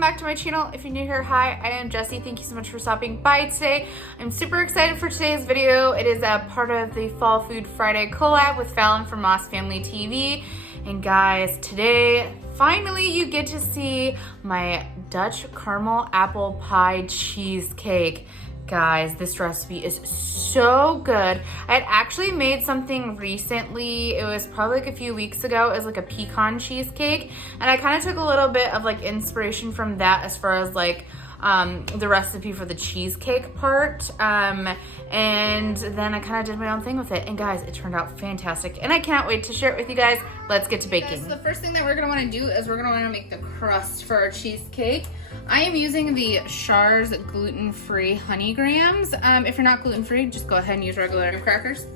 welcome back to my channel. If you're new here, hi, I am Jessi. Thank you so much for stopping by today. I'm super excited for today's video. It is a part of the Fall Food Friday collab with Fallon from Moss Family TV. And guys, today, finally you get to see my Dutch caramel apple pie cheesecake. Guys, this recipe is so good. I had actually made something recently. It was probably like a few weeks ago. It was like a pecan cheesecake. And I kind of took a little bit of like inspiration from that as far as like the recipe for the cheesecake part. And then I kind of did my own thing with it. And guys, it turned out fantastic. And I can't wait to share it with you guys. Let's get to baking. So the first thing that we're gonna wanna do is we're gonna wanna make the crust for our cheesecake. I am using the Shar's gluten-free honey grams. If you're not gluten-free, just go ahead and use regular crackers.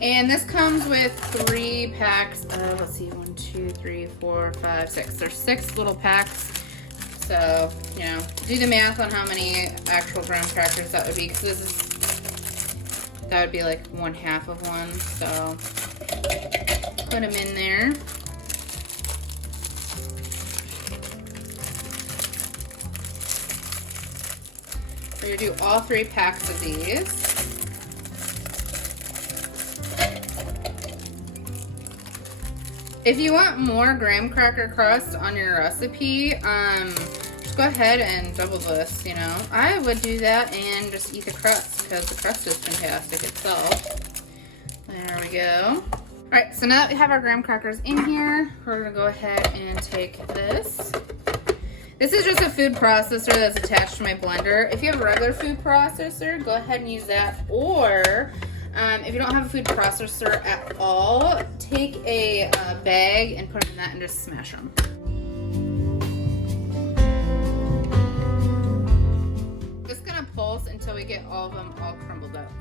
And this comes with 3 packs of, let's see, 1, 2, 3, 4, 5, 6. There's 6 little packs. So, you know, do the math on how many actual graham crackers that would be, because this is, that would be like 1/2 of one. So, put them in there. We're gonna do all 3 packs of these. If you want more graham cracker crust on your recipe, just go ahead and double this, you know. I would do that and just eat the crust because the crust is fantastic itself. There we go. All right, so now that we have our graham crackers in here, we're gonna go ahead and take this. This is just a food processor that's attached to my blender. If you have a regular food processor, go ahead and use that. Or if you don't have a food processor at all, take a bag and put it in that and just smash them. Just gonna pulse until we get all of them all crumbled up.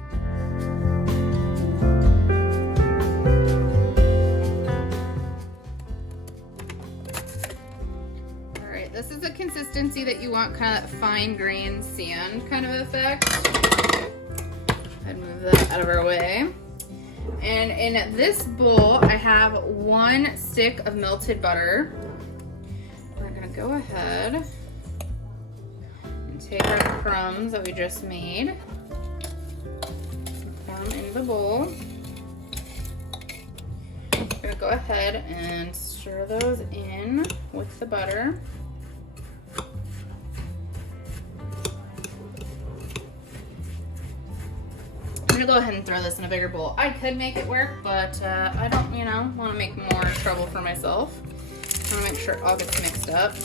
This is the consistency that you want, kind of that fine grained sand kind of effect. I'd move that out of our way. And in this bowl, I have 1 stick of melted butter. We're gonna go ahead and take our crumbs that we just made, pour them in the bowl. We're gonna go ahead and stir those in with the butter. I'm gonna go ahead and throw this in a bigger bowl. I could make it work, but I don't, you know, want to make more trouble for myself. I want to make sure it all gets mixed up.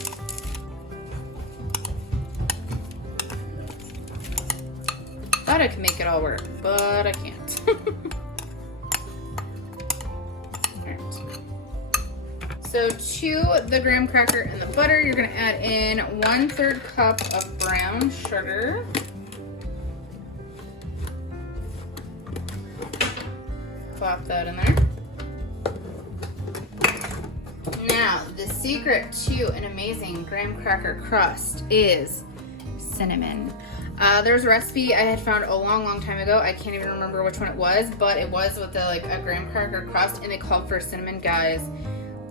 Thought I could make it all work, but I can't. Alright. So to the graham cracker and the butter, you're gonna add in 1/3 cup of brown sugar. Plop that in there. Now, the secret to an amazing graham cracker crust is cinnamon. There's a recipe I had found a long time ago. I can't even remember which one it was, but it was with a graham cracker crust, and it called for cinnamon. Guys,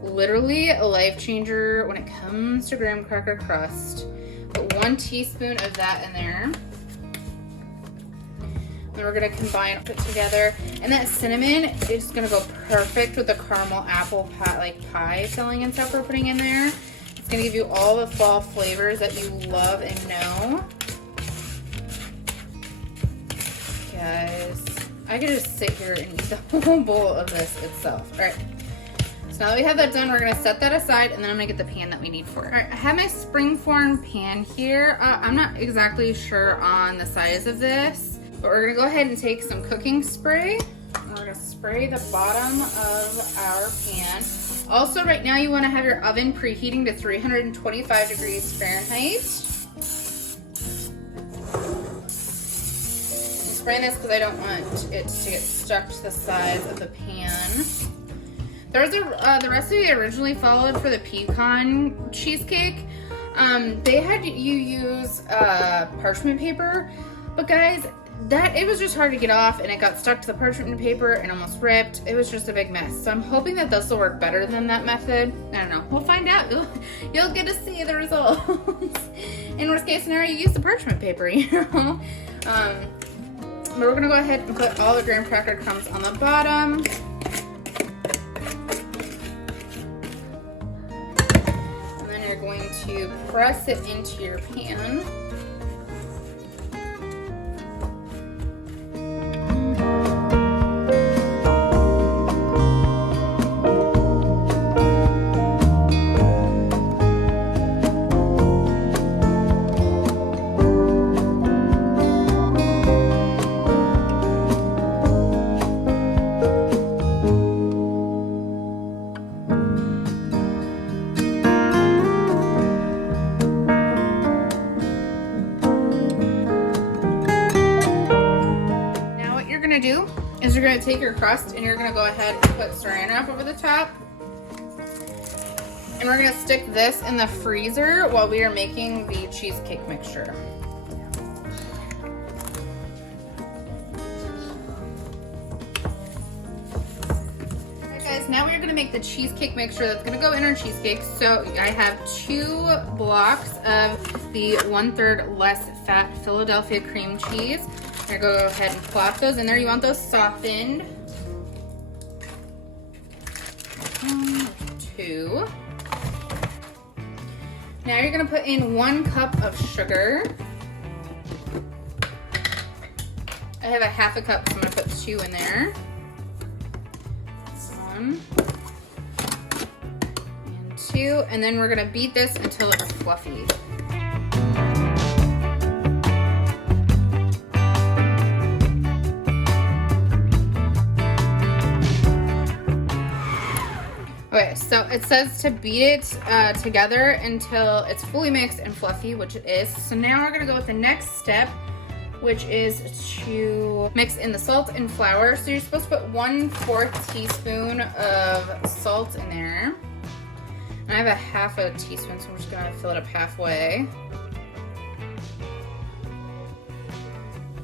literally a life changer when it comes to graham cracker crust. Put 1 teaspoon of that in there. Then we're gonna combine it together, and that cinnamon is gonna go perfect with the caramel apple pie filling and stuff we're putting in there. It's gonna give you all the fall flavors that you love and know. Guys, I could just sit here and eat the whole bowl of this itself. All right, so now that we have that done, we're gonna set that aside, and then I'm gonna get the pan that we need for it. All right, I have my springform pan here. I'm not exactly sure on the size of this, but we're gonna go ahead and take some cooking spray, and we're gonna spray the bottom of our pan. Also, right now you wanna have your oven preheating to 325 degrees Fahrenheit. I'm spraying this because I don't want it to get stuck to the sides of the pan. There's the recipe I originally followed for the pecan cheesecake. They had you use parchment paper, but guys, it was just hard to get off, and it got stuck to the parchment paper and almost ripped. It was just a big mess. So I'm hoping that this will work better than that method. I don't know. We'll find out. You'll get to see the results. In worst case scenario, you use the parchment paper, you know? But we're gonna go ahead and put all the graham cracker crumbs on the bottom. And then you're going to press it into your pan. Do is you're going to take your crust and you're going to go ahead and put saran wrap over the top, and we're going to stick this in the freezer while we are making the cheesecake mixture. Alright guys, now we're going to make the cheesecake mixture that's going to go in our cheesecake. So I have 2 blocks of the 1/3 less fat Philadelphia cream cheese. You're gonna go ahead and plop those in there. You want those softened. 1, 2. Now you're gonna put in 1 cup of sugar. I have a 1/2 cup, so I'm gonna put 2 in there. 1 and 2, and then we're gonna beat this until it's fluffy. Okay, so it says to beat it together until it's fully mixed and fluffy, which it is. So now we're gonna go with the next step, which is to mix in the salt and flour. So you're supposed to put 1/4 teaspoon of salt in there. And I have a 1/2 teaspoon, so I'm just gonna fill it up halfway.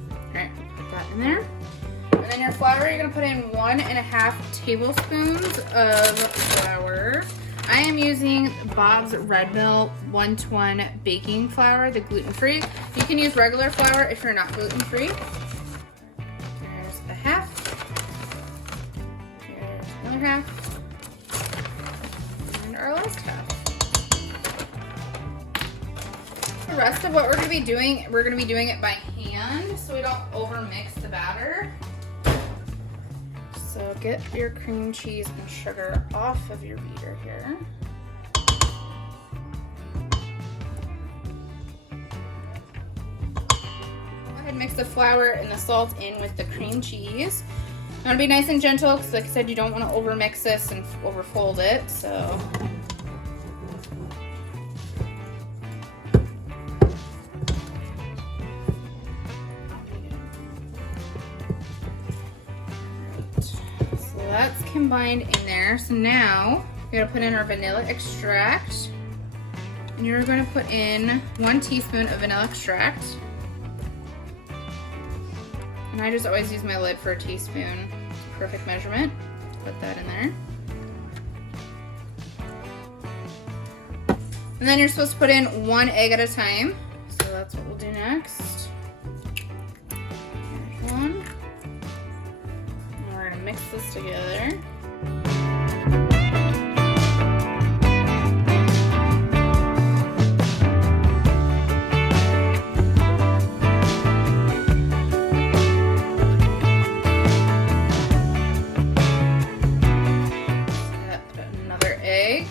All right, put that in there. And then your flour, you're gonna put in 1.5 tablespoons of flour. I am using Bob's Red Mill 1-to-1 baking flour, the gluten-free. You can use regular flour if you're not gluten-free. There's a 1/2. Here's another 1/2. And our last 1/2. The rest of what we're gonna be doing it by hand so we don't over-mix the batter. So get your cream cheese and sugar off of your beater here. Go ahead and mix the flour and the salt in with the cream cheese. You want to be nice and gentle because, like I said, you don't want to over mix this and overfold it. So that's combined in there. So now we're gonna put in our vanilla extract, and you're gonna put in 1 teaspoon of vanilla extract. And I just always use my lid for a teaspoon. Perfect measurement. Put that in there. And then you're supposed to put in 1 egg at a time. So that's what we'll do next. Here's 1. Mix this together. Another egg.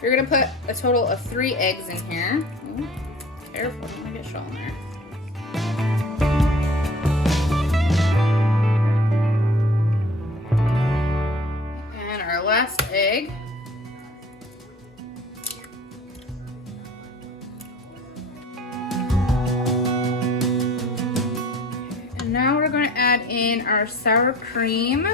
You're gonna put a total of 3 eggs in here. Ooh, careful, don't get shell in there. Last egg. And now we're going to add in our sour cream,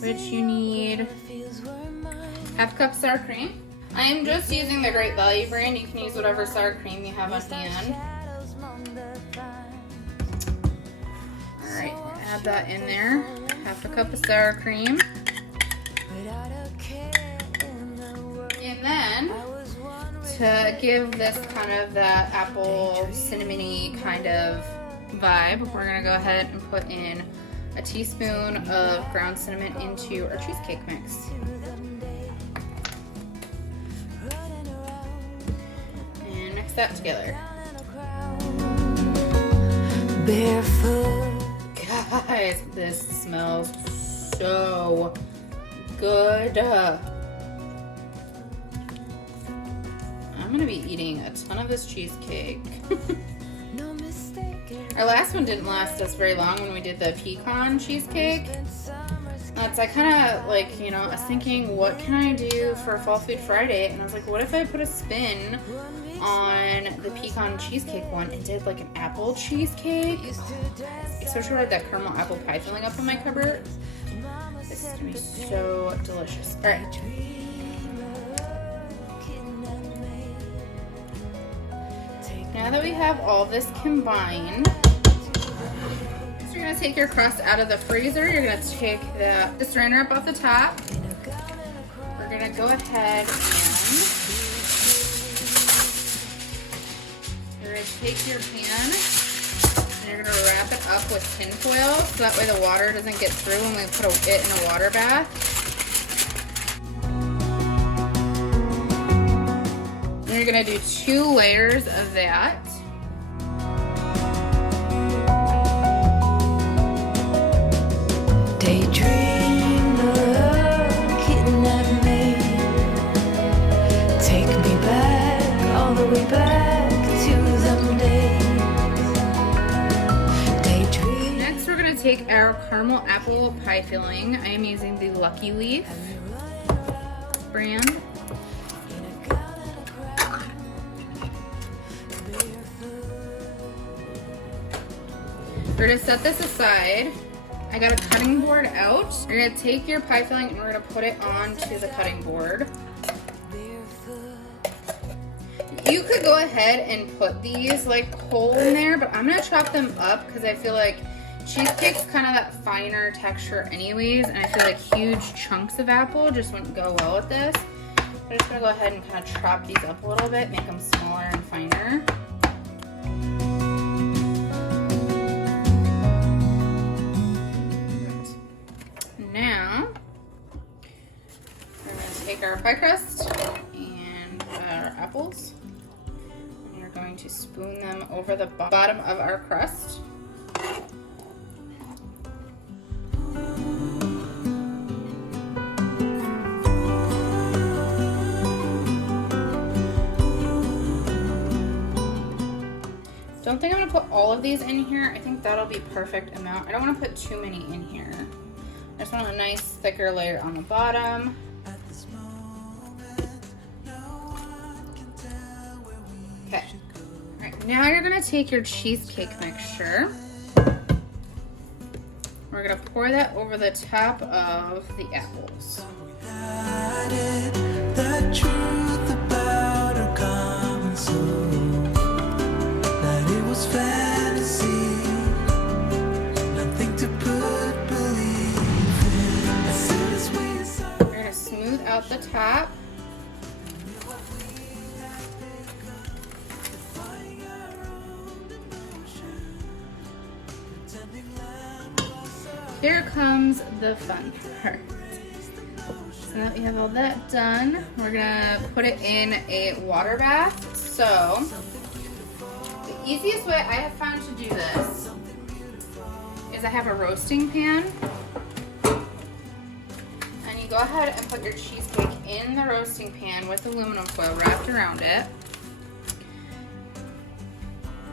which you need 1/2 cup sour cream. I am just using the Great Value brand. You can use whatever sour cream you have on hand. right, add that in there. Half a cup of sour cream. And then, to give this kind of that apple cinnamony kind of vibe, we're gonna go ahead and put in a teaspoon of ground cinnamon into our cheesecake mix. And mix that together. Guys, this smells so good. I'm gonna be eating a ton of this cheesecake. Our last one didn't last us very long when we did the pecan cheesecake. I kind of like, you know, I was thinking, what can I do for Fall Food Friday? And I was like, what if I put a spin on the pecan cheesecake one and did like an apple cheesecake? Especially with that caramel apple pie filling up in my cupboard. This is gonna be so delicious. All right. Now that we have all this combined, so you're gonna take your crust out of the freezer. You're gonna take the saran wrap off the top. We're gonna go ahead and you're gonna take your pan and you're gonna wrap it up with tin foil so that way the water doesn't get through when we put it in a water bath. And you're gonna do 2 layers of that. Next, we're going to take our caramel apple pie filling. I am using the Lucky Leaf brand. We're going to set this aside. I got a cutting board out. You're going to take your pie filling and we're going to put it onto the cutting board. You could go ahead and put these like whole in there, but I'm gonna chop them up because I feel like cheesecake's kind of that finer texture anyways, and I feel like huge chunks of apple just wouldn't go well with this. I'm just gonna go ahead and kind of chop these up a little bit, make them smaller and finer. Now, we're gonna take our pie crust and our apples. Going to spoon them over the bottom of our crust. Don't think I'm gonna put all of these in here. I think that'll be perfect amount. I don't want to put too many in here. I just want a nice thicker layer on the bottom. Okay. All right, now you're gonna take your cheesecake mixture. We're gonna pour that over the top of the apples. The truth about our common soul, that it was fantasy, nothing to put belief in. We're gonna smooth out the top. Here comes the fun part. So now that we have all that done, we're gonna put it in a water bath. So, the easiest way I have found to do this is I have a roasting pan. And you go ahead and put your cheesecake in the roasting pan with aluminum foil wrapped around it.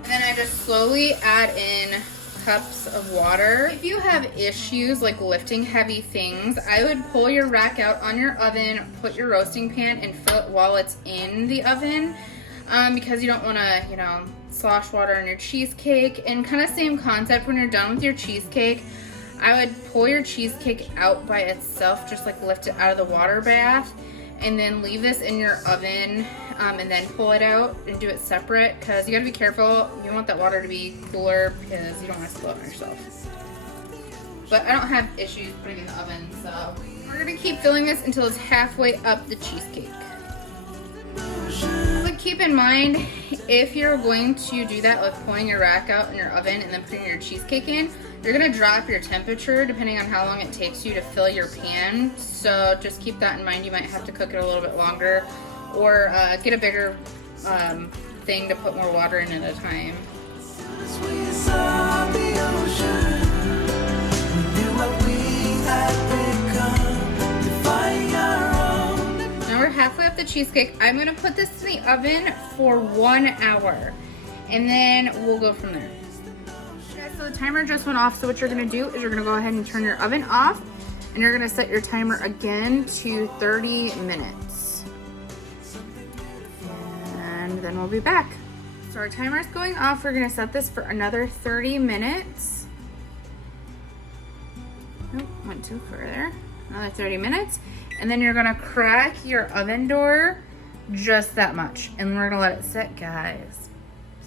And then I just slowly add in cups of water. If you have issues like lifting heavy things, I would pull your rack out on your oven, put your roasting pan and fill it while it's in the oven, because you don't want to, you know, slosh water on your cheesecake. And kind of same concept, when you're done with your cheesecake, I would pull your cheesecake out by itself, just like lift it out of the water bath, and then leave this in your oven, and then pull it out and do it separate, because you got to be careful. You want that water to be cooler because you don't want to spill it on yourself. but I don't have issues putting it in the oven, so we're gonna keep filling this until it's halfway up the cheesecake. But keep in mind, if you're going to do that, like pulling your rack out in your oven and then putting your cheesecake in, you're gonna drop your temperature depending on how long it takes you to fill your pan. So just keep that in mind. You might have to cook it a little bit longer, or get a bigger thing to put more water in at a time. Now we're halfway up the cheesecake. I'm gonna put this in the oven for 1 hour, and then we'll go from there. Okay, so the timer just went off, so what you're gonna do is you're gonna go ahead and turn your oven off, and you're gonna set your timer again to 30 minutes. And then we'll be back. So our timer is going off. We're gonna set this for another 30 minutes. Nope, went too further. Another 30 minutes. And then you're gonna crack your oven door just that much. And we're gonna let it sit, guys.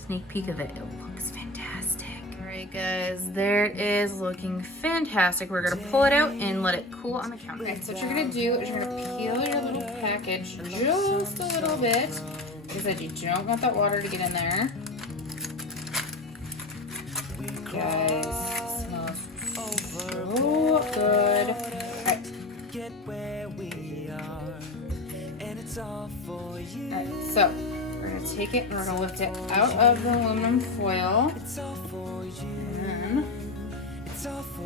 Sneak peek of it. It looks fantastic. All right, guys, there it is, looking fantastic. We're gonna pull it out and let it cool on the counter. Okay, so what you're gonna do is you're gonna peel your little package just a little bit. Like I said, you don't want that water to get in there. Guys, it smells so good. Alright. Alright, so we're going to take it and we're going to lift it out of the aluminum foil. And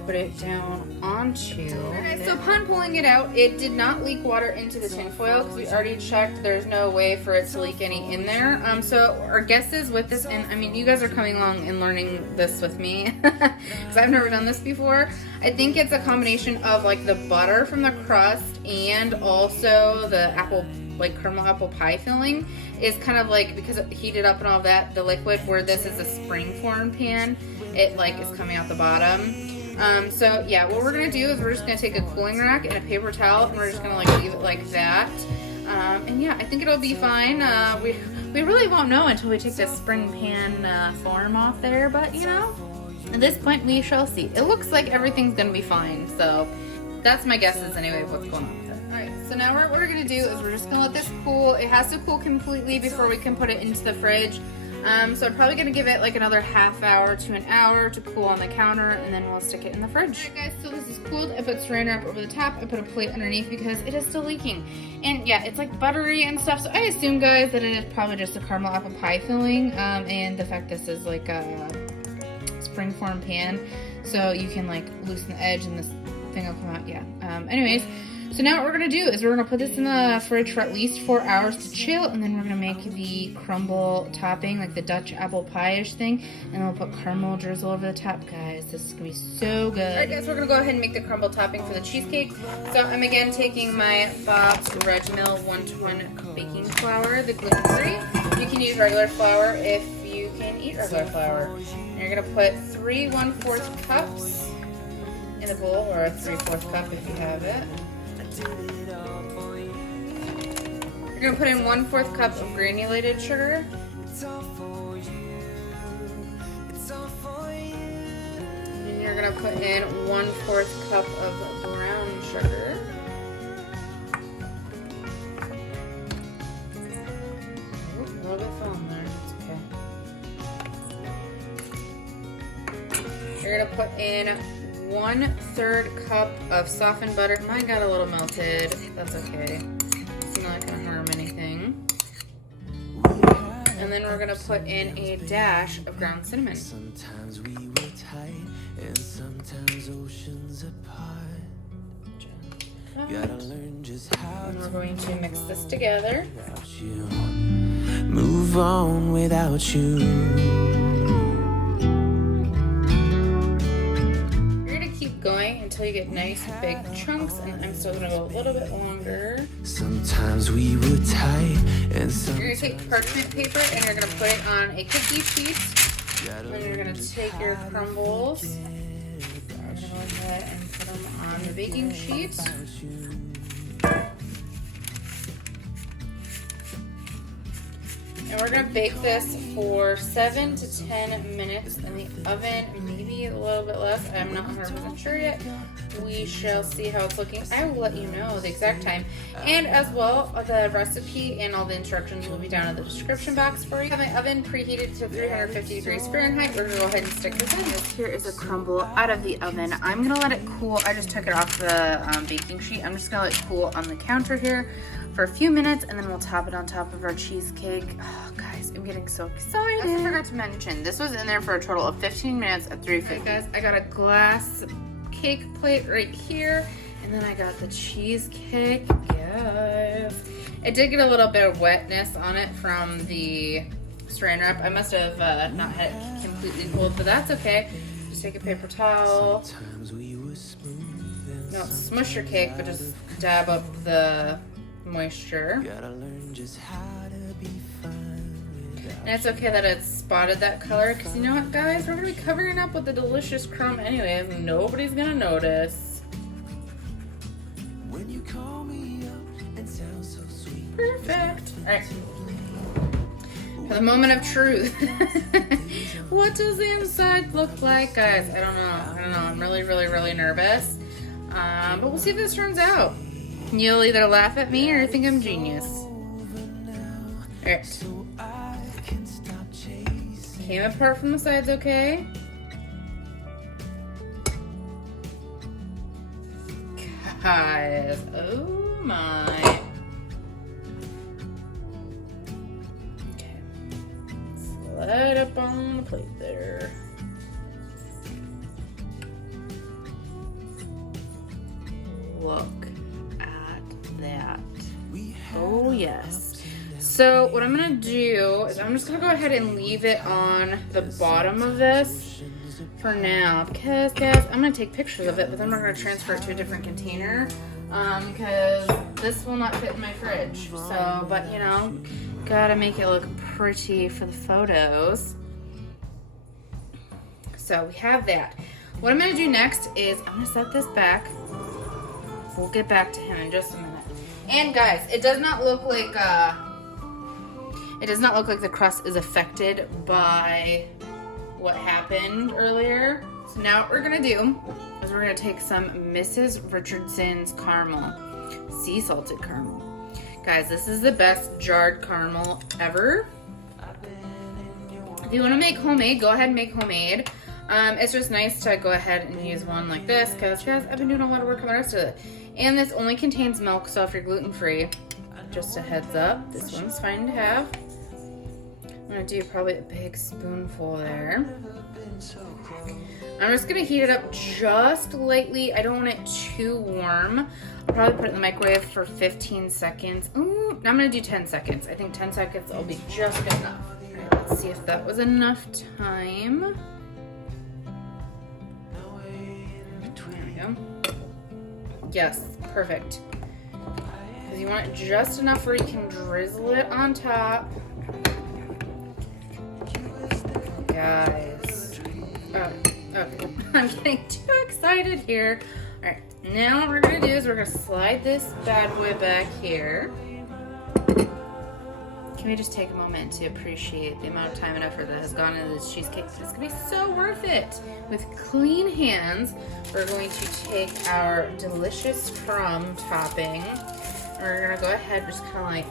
put it down onto. Okay, so upon pulling it out, it did not leak water into the tin foil because we already checked. There's no way for it to leak any in there. So our guess is with this, and I mean, you guys are coming along and learning this with me because I've never done this before. I think it's a combination of like the butter from the crust and also the apple, like caramel apple pie filling is kind of like, because it heated up and all that, the liquid, where this is a spring form pan, it like is coming out the bottom. So yeah, what we're gonna do is we're just gonna take a cooling rack and a paper towel, and we're just gonna like leave it like that. And yeah, I think it'll be fine. We really won't know until we take this spring pan form off there, but you know, at this point we shall see. It looks like everything's gonna be fine, so that's my guesses anyway of what's going on with it. Alright, so now what we're gonna do is we're just gonna let this cool. It has to cool completely before we can put it into the fridge. So I'm probably gonna give it like another half hour to an hour to cool on the counter, and then we'll stick it in the fridge. Alright guys, so this is cooled. I put saran wrap over the top. I put a plate underneath because it is still leaking. And yeah, it's like buttery and stuff, so I assume, guys, that it is probably just a caramel apple pie filling, and the fact this is like a spring form pan, so you can like loosen the edge and this thing will come out. Yeah. Anyways, so now what we're gonna do is we're gonna put this in the fridge for at least 4 hours to chill, and then we're gonna make the crumble topping, like the Dutch apple pie-ish thing, and then we'll put caramel drizzle over the top. Guys, this is gonna be so good. Alright guys, we're gonna go ahead and make the crumble topping for the cheesecake. So I'm again taking my Bob's Red Mill 1-to-1 baking flour, the gluten-free. You can use regular flour if you can eat regular flour. And you're gonna put 3 1/4 cups in a bowl, or a 3/4 cup if you have it. You're gonna put in 1/4 cup of granulated sugar. And you're gonna put in 1/4 cup of brown sugar. Ooh, a little bit fell in there, it's okay. You're gonna put in 1/3 cup of softened butter. Mine got a little melted. That's okay. It's not gonna harm anything. And then we're gonna put in a dash of ground cinnamon. Sometimes we were tight and sometimes oceans apart. Gotta learn just how. And we're going to mix this together. Move on without you. Going until you get nice big chunks, and I'm still gonna go a little bit longer. Sometimes we were tight, and you're gonna take parchment paper and you're gonna put it on a cookie sheet. And then you're gonna take your crumbles. I'm gonna go ahead and put them on the baking sheet. And we're gonna bake this for 7 to 10 minutes in the oven, maybe a little bit less. I'm not 100% sure yet. We shall see how it's looking. I will let you know the exact time. And as well, the recipe and all the instructions will be down in the description box for you. I have my oven preheated to 350 degrees Fahrenheit. We're gonna go ahead and stick this in. Here is a crumble out of the oven. I'm gonna let it cool. I just took it off the baking sheet. I'm just gonna let it cool on the counter here for a few minutes, and then we'll top it on top of our cheesecake. Oh, guys, I'm getting so excited. I forgot to mention, this was in there for a total of 15 minutes at 350. Right, guys, I got a glass cake plate right here, and then I got the cheesecake. Yes. It did get a little bit of wetness on it from the saran wrap. I must have not had it completely cooled, but that's okay. Just take a paper towel. Don't smush your cake, but just dab up the moisture. And it's okay that it's spotted that color, because you know what, guys, we're gonna be covering it up with the delicious crumb anyways, and nobody's gonna notice. Perfect. All right, for the moment of truth. What does the inside look like, guys? I don't know. I'm really nervous, but we'll see if this turns out. You'll either laugh at me or think I'm genius. Alright. Came apart from the sides, okay? Guys, oh my. Okay. Slide up on the plate there. Look that. Oh yes. So what I'm gonna do is I'm just gonna go ahead and leave it on the bottom of this for now, because guys, I'm gonna take pictures of it, but then we're gonna transfer it to a different container because this will not fit in my fridge. So, but you know, gotta make it look pretty for the photos. So we have that. What I'm gonna do next is I'm gonna set this back. We'll get back to him in just a minute. And guys, it does not look like the crust is affected by what happened earlier. So now what we're gonna do is we're gonna take some Mrs. Richardson's caramel, sea salted caramel. Guys, this is the best jarred caramel ever. If you want to make homemade, go ahead and make homemade. It's just nice to go ahead and use one like this, because guys, I've been doing a lot of work on the rest of it. And this only contains milk, so if you're gluten-free, just a heads up, this one's fine to have. I'm gonna do probably a big spoonful there. I'm just gonna heat it up just lightly. I don't want it too warm. I'll probably put it in the microwave for 15 seconds. Ooh, I'm gonna do 10 seconds. I think 10 seconds will be just good enough. All right, let's see if that was enough time. There we go. Yes, perfect. Because you want it just enough where you can drizzle it on top. Guys. Oh, okay. I'm getting too excited here. Alright, now what we're going to do is we're going to slide this bad boy back here. Can we just take a moment to appreciate the amount of time and effort that has gone into this cheesecake? It's going to be so worth it. With clean hands, we're going to take our delicious crumb topping. We're going to go ahead and just kind of like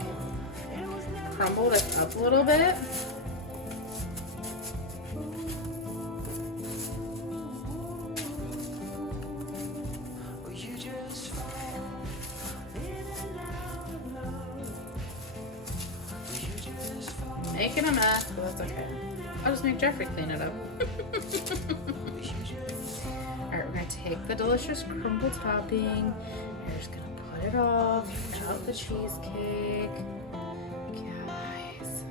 crumble this up a little bit. Making a mess, but that's okay. I'll just make Jeffrey clean it up. Alright, we're going to take the delicious crumble topping. We're just going to put it all throughout the cheesecake. Guys.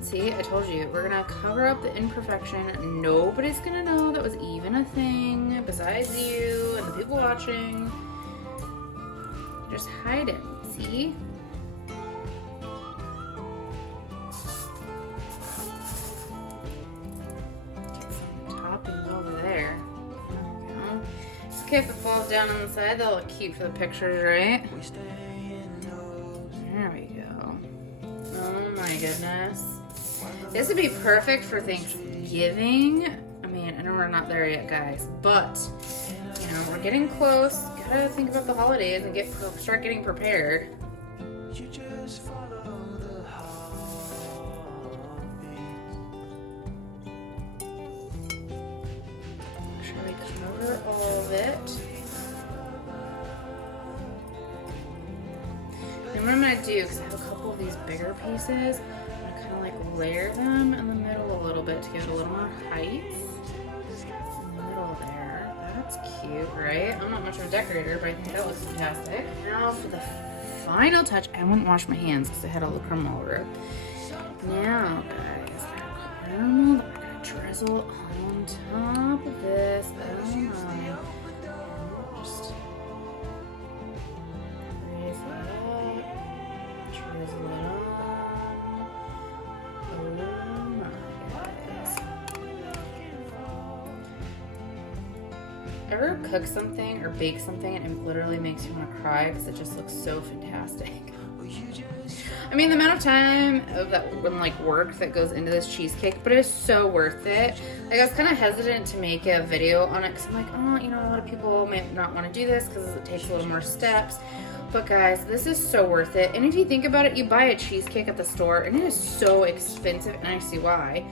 See, I told you, we're going to cover up the imperfection. Nobody's going to know that was even a thing besides you and the people watching. Just hide it, see? Okay, if it falls down on the side, that'll look cute for the pictures, right? There we go. this. This would be perfect for Thanksgiving. I mean, I know we're not there yet, guys, but you know, we're getting close. Gotta think about the holidays and start getting prepared. Should we cover all of it? And what I'm gonna do, because I have a couple of these bigger pieces, I'm gonna kind of like layer them in the middle a little bit to give it a little more height. In the middle there. That's cute, right? I'm not much of a decorator, but I think that looks fantastic. Now for the final touch, I wouldn't wash my hands because I had all the crumble all over it. Now, guys, that caramel that we're gonna drizzle on top of this. Oh my. Just raise it up, drizzle it on. Oh my goodness. Ever cook something or bake something and it literally makes you want to cry because it just looks so fantastic? I mean, the amount of time of that work that goes into this cheesecake, but it is so worth it. Like, I was kind of hesitant to make a video on it because I'm like, oh, you know, a lot of people may not want to do this because it takes a little more steps. But guys, this is so worth it. And if you think about it, you buy a cheesecake at the store and it is so expensive, and I see why.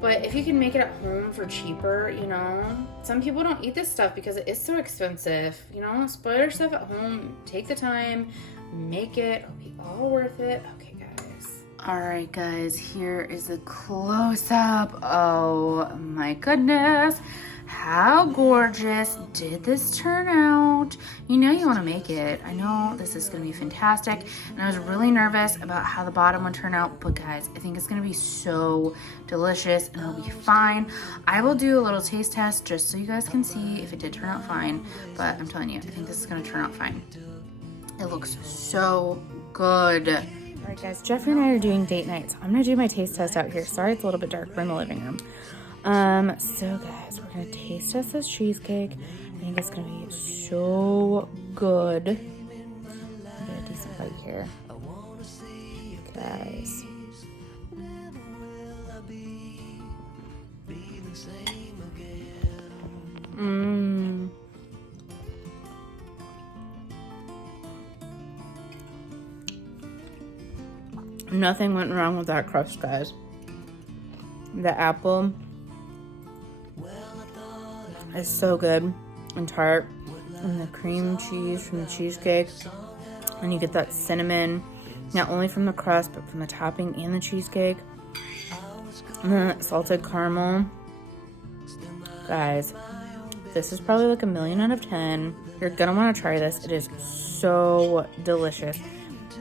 But if you can make it at home for cheaper, you know, some people don't eat this stuff because it is so expensive. You know, spoil your stuff at home, take the time, make it, it'll be all worth it. Okay, guys. All right, guys, here is a close-up. Oh my goodness. How gorgeous did this turn out? You know you want to make it. I know this is going to be fantastic. And I was really nervous about how the bottom would turn out. But guys, I think it's going to be so delicious and it'll be fine. I will do a little taste test just so you guys can see if it did turn out fine. But I'm telling you, I think this is going to turn out fine. It looks so good. All right, guys, Jeffrey and I are doing date night. So I'm going to do my taste test out here. Sorry, it's a little bit dark. We're in the living room. So guys, we're gonna taste test this cheesecake. I think it's gonna be so good. I'm gonna do some bite here, guys. Nothing went wrong with that crust, guys. The apple is so good and tart, and the cream cheese from the cheesecake, and you get that cinnamon not only from the crust but from the topping and the cheesecake, and then that salted caramel. Guys, this is probably like 1,000,000 out of 10. You're gonna want to try this. It is so delicious.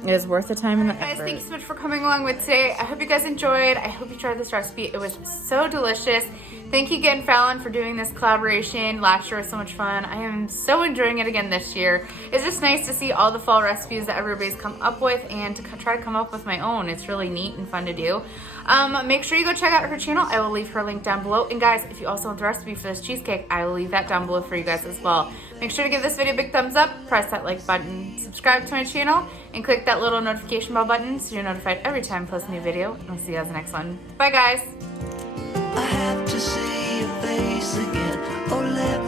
It is worth the time and the effort. Guys, thank you so much for coming along with today. I hope you guys enjoyed. I hope you tried this recipe. It was so delicious. Thank you again, Fallon, for doing this collaboration. Last year was so much fun. I am so enjoying it again this year. It's just nice to see all the fall recipes that everybody's come up with and to try to come up with my own. It's really neat and fun to do. Make sure you go check out her channel. I will leave her link down below. And guys, if you also want the recipe for this cheesecake, I will leave that down below for you guys as well. Make sure to give this video a big thumbs up, press that like button, subscribe to my channel, and click that little notification bell button so you're notified every time I post a new video. And I'll see you guys in the next one. Bye, guys. I have to see your face again. Oh, let